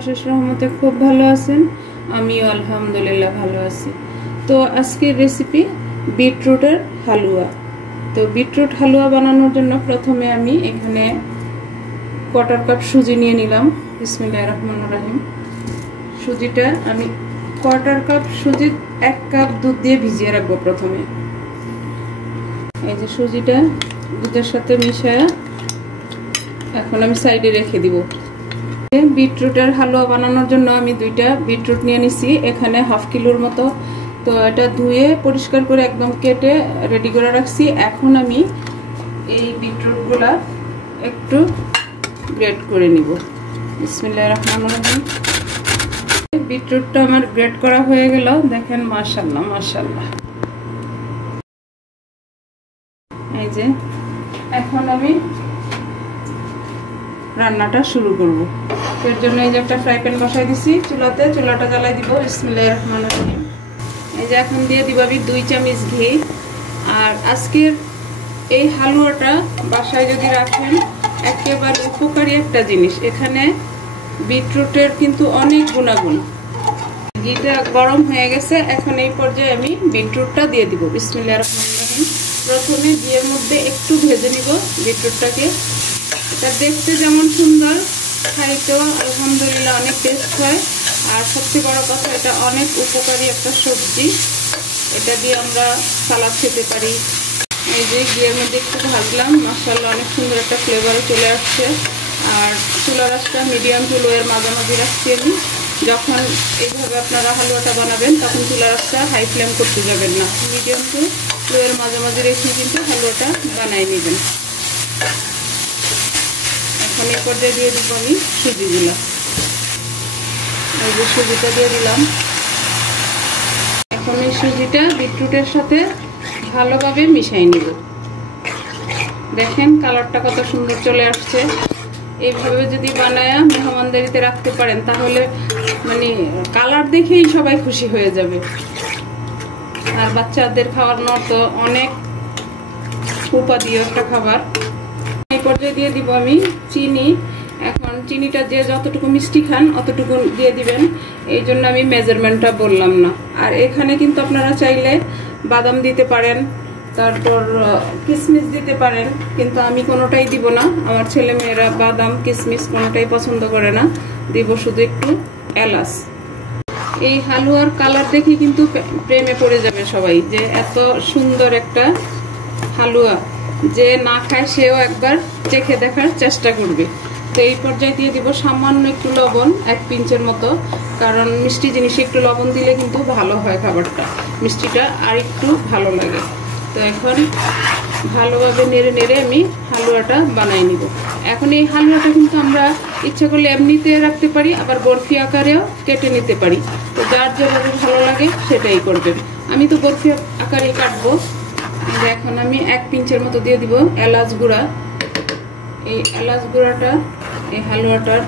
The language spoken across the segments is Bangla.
অশেষ রহমতে খুব ভালো আছেন। আমিও আলহামদুলিল্লাহ ভালো আছি। তো আজকের রেসিপি বিটরুটের হালুয়া। তো বিটরুট হালুয়া বানানোর জন্য প্রথমে আমি এখানে কোয়ার্টার কাপ সুজি নিয়ে নিলাম। বিসমিল্লাহির রহমানির রহিম। সুজিটা আমি কোয়ার্টার কাপ সুজি 1 কাপ দুধ দিয়ে ভিজিয়ে রাখবো। প্রথমে এই যে সুজিটা দুধের সাথে মিশায়া এখন আমি সাইডে রেখে দিব। বিটরুটের হালুয়া বানানোর জন্য আমি 2টা বিটরুট নিয়ে নিছি, এখানে হাফ কিলোর মতো। তো এটা ধুয়ে পরিষ্কার করে একদম কেটে রেডি করে রাখছি। এখন আমি এই বিটরুটগুলা একটু গ্রেট করে নিব। বিসমিল্লাহির রহমানির রহিম। বিটরুটটা আমার গ্রেট করা হয়ে গেল। দেখেন মাশাআল্লাহ মাশাআল্লাহ। এই যে এখন আমি রান্নাটা শুরু করব। এর জন্য এই যে একটা ফ্রাই প্যান বসাই দিছি চুলাতে, চুলাটা জ্বালাই দিব। বিসমিল্লাহির রহমানির রহিম। এই যে এখন দিয়ে দিব আমি 2 চামচ ঘি। আর আজকের এই হালুয়াটা বাসায় যদি রাখেন একেবারে উপকারী একটা জিনিস। এখানে বিটরুটের কিন্তু অনেক গুণাগুণ। ঘিটা গরম হয়ে গেছে, এখন এই পর্যায়ে আমি বিটরুটটা দিয়ে দিব। বিসমিল্লাহির রহমানির রহিম। প্রথমে ঘিয়ের মধ্যে একটু ভেজে নিব বিটরুটটাকে। এটা দেখতে যেমন সুন্দর, খাইতেও আলহামদুলিল্লাহ অনেক টেস্ট হয়। আর সবচেয়ে বড় কথা, এটা অনেক উপকারী একটা সবজি। এটা দিয়ে আমরা সালাদ খেতে পারি। এই যে ঘিয়ের মধ্যে একটু ভাজলাম, মাশাআল্লাহ অনেক সুন্দর একটা ফ্লেভারও চলে আসছে। আর চুলার আঁচটা মিডিয়াম টু লো এর মাঝামাঝি রাখছি আমি। যখন এইভাবে আপনারা হালুয়াটা বানাবেন তখন চুলার আঁচটা হাই ফ্লেম করতে যাবেন না, মিডিয়াম টু লো এর মাঝামাঝি রেখে কিন্তু হালুয়াটা বানাই নেবেন। এখন এই পর্যায়ে দিয়ে দিব আমি সুজিগুলো। এই যে সুজিটা দিয়ে দিলাম। এখন এই সুজিটা বিটরুটের সাথে ভালোভাবে মিশাই নিব। দেখেন কালারটা কত সুন্দর চলে আসছে। এইভাবে যদি বানায়া মেহমানদারিতে রাখতে পারেন তাহলে মানে কালার দেখেই সবাই খুশি হয়ে যাবে। আর বাচ্চাদের খাওয়ানো তো অনেক উপাদেয় একটা খাবার। এই পর্যায়ে দিয়ে দিব আমি চিনি। এখন চিনিটা যে যতটুকু মিষ্টি খান অতটুকু দিয়ে দিবেন, এই জন্য আমি মেজারমেন্টটা বললাম না। আর এখানে কিন্তু আপনারা চাইলে বাদাম দিতে পারেন, তারপর কিশমিশ দিতে পারেন, কিন্তু আমি কোনোটাই দিব না। আমার ছেলে মেয়েরা বাদাম কিশমিশ কোনোটাই পছন্দ করে না। দিব শুধু একটু এলাচ। এই হালুয়ার কালার দেখে কিন্তু প্রেমে পড়ে যাবে সবাই, যে এত সুন্দর একটা হালুয়া। যে না খায় সেও একবার চেখে দেখার চেষ্টা করবে। তো এই পর্যায়ে দিয়ে দিব সামান্য একটু লবণ, 1 পিঞ্চের মতো। কারণ মিষ্টি জিনিসে একটু লবণ দিলে কিন্তু ভালো হয় খাবারটা, মিষ্টিটা আর একটু ভালো লাগে। তো এখন ভালোভাবে নেড়ে নেড়ে আমি হালুয়াটা বানাই নিব। এখন এই হালুয়াটা কিন্তু আমরা ইচ্ছা করলে এমনিতে রাখতে পারি, আবার বরফি আকারেও কেটে নিতে পারি। তো যার যেভাবে ভালো লাগে সেটাই করবেন। আমি তো বরফি আকারে কাটবো। এখন আমি 1 পিঞ্চের মতো দিয়ে দিব এলাচ গুঁড়া। এই এলাচ গুঁড়াটা এই হালুয়াটার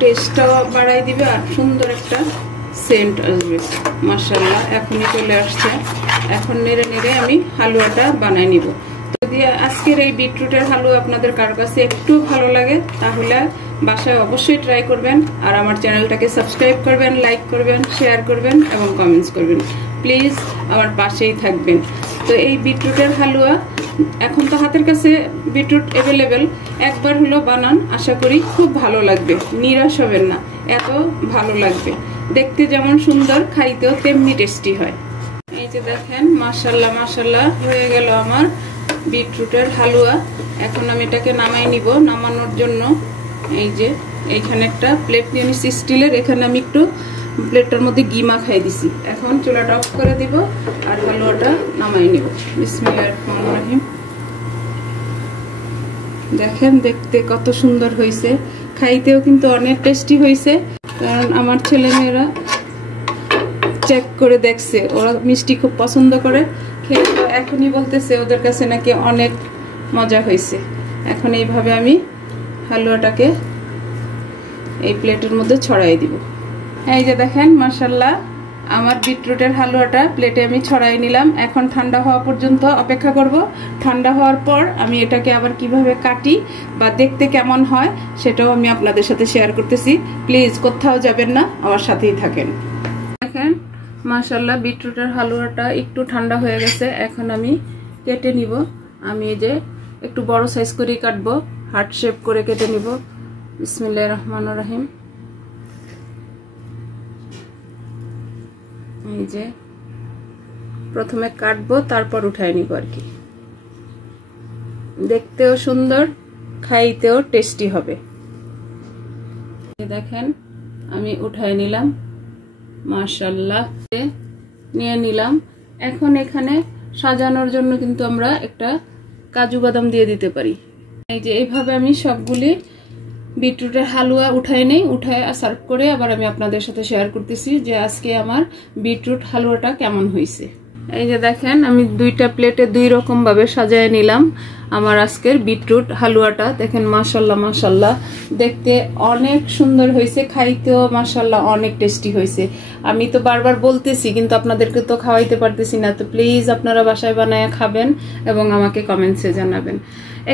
টেস্টটাও বাড়াই দিবে আর সুন্দর একটা সেন্ট আসবে। মাশাআল্লাহ এখনই চলে আসছে। এখন নেড়ে নেড়ে আমি হালুয়াটা বানাই নিব। যদি আজকের এই বিটরুটের হালুয়া আপনাদের কার কাছে একটু ভালো লাগে তাহলে বাসায় অবশ্যই ট্রাই করবেন। আর আমার চ্যানেলটাকে সাবস্ক্রাইব করবেন, লাইক করবেন, শেয়ার করবেন এবং কমেন্টস করবেন। প্লিজ আমার পাশেই থাকবেন। তো এই বিটরুটের হালুয়া এখন তো হাতের কাছে বিটরুট অ্যাভেলেবেল, একবার হলো বানান, আশা করি খুব ভালো লাগবে। নিরাশ হবেন না, এত ভালো লাগবে। দেখতে যেমন সুন্দর, খাইতেও তেমনি টেস্টি হয়। এই যে দেখেন মাশাআল্লাহ মাশাআল্লাহ হয়ে গেল আমার বিটরুটের হালুয়া। এখন আমি এটাকে নামাই নিব। নামানোর জন্য এই যে এইখানে একটা প্লেট নিয়ে নিচ্ছি স্টিলের। এখানে আমি একটু প্লেটটার মধ্যে ঘি মাখাই দিছি। এখন চুলাটা অফ করে দিব আর হালুয়াটা নামাই নিব। বিসমিল্লাহির রহমানির রহিম। দেখেন দেখতে কত সুন্দর হয়েছে, খাইতেও কিন্তু অনেক টেস্টি হয়েছে। কারণ আমার ছেলে মেয়েরা চেক করে দেখছে, ওরা মিষ্টি খুব পছন্দ করে। খেয়ে তো এখনই বলতেছে ওদের কাছে নাকি অনেক মজা হয়েছে। এখন এইভাবে আমি হালুয়াটাকে এই প্লেটের মধ্যে ছড়াই দিব। এই যে দেখেন মাশাআল্লাহ আমার বিটরুটের হালুয়াটা প্লেটে আমি ছড়াই নিলাম। এখন ঠান্ডা হওয়া পর্যন্ত অপেক্ষা করব। ঠান্ডা হওয়ার পর আমি এটাকে আবার কিভাবে কাটি বা দেখতে কেমন হয় সেটাও আমি আপনাদের সাথে শেয়ার করতেছি। প্লিজ কোথাও যাবেন না, আমার সাথেই থাকেন। দেখেন মাশাআল্লাহ বিটরুটের হালুয়াটা একটু ঠান্ডা হয়ে গেছে। এখন আমি কেটে নিব। আমি এই যে একটু বড় সাইজ করে কাটবো, হার্ট শেপ করে কেটে নিব। বিসমিল্লাহির রহমানির রহিম। এই যে প্রথমে কাটবো, তারপর উঠায় নিব আর কি। দেখতেও সুন্দর, খাইতেও টেস্টি হবে। দেখেন আমি উঠায় নিলাম, মাশাআল্লাহ নিয়ে নিলাম। এখন এখানে সাজানোর জন্য কিন্তু আমরা একটা কাজু বাদাম দিয়ে দিতে পারি। এই যে এইভাবে আমি সবগুলি বিটরুটের হালুয়া উঠায় নেই, উঠায় সার্ভ করে আবার আমি আপনাদের সাথে শেয়ার করতেছি যে আজকে আমার বিটরুট হালুয়াটা কেমন হয়েছে। এই যে দেখেন আমি দুইটা প্লেটে দুই রকম ভাবে সাজায় নিলাম আমার আজকের বিটরুট হালুয়াটা। দেখেন মাশাআল্লাহ মাশাআল্লাহ দেখতে অনেক সুন্দর হয়েছে, খাইতেও মাশাআল্লাহ অনেক টেস্টি হয়েছে। আমি তো বারবার বলতেছি কিন্তু আপনাদেরকে তো খাওয়াইতে পারতেছি না। তো প্লিজ আপনারা বাসায় বানায় খাবেন এবং আমাকে কমেন্টসে জানাবেন।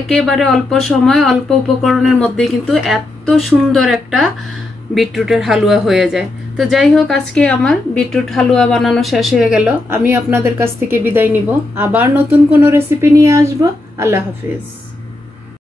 একেবারে অল্প সময় অল্প উপকরণের মধ্যে কিন্তু এত সুন্দর একটা বিটরুটের হালুয়া হয়ে যায়। তো যাই হোক, আজকে আমার বিটরুট হালুয়া বানানো শেষ হয়ে গেল। আমি আপনাদের কাছ থেকে বিদায় নিব, আবার নতুন কোনো রেসিপি নিয়ে আসবো। আল্লাহ হাফেজ।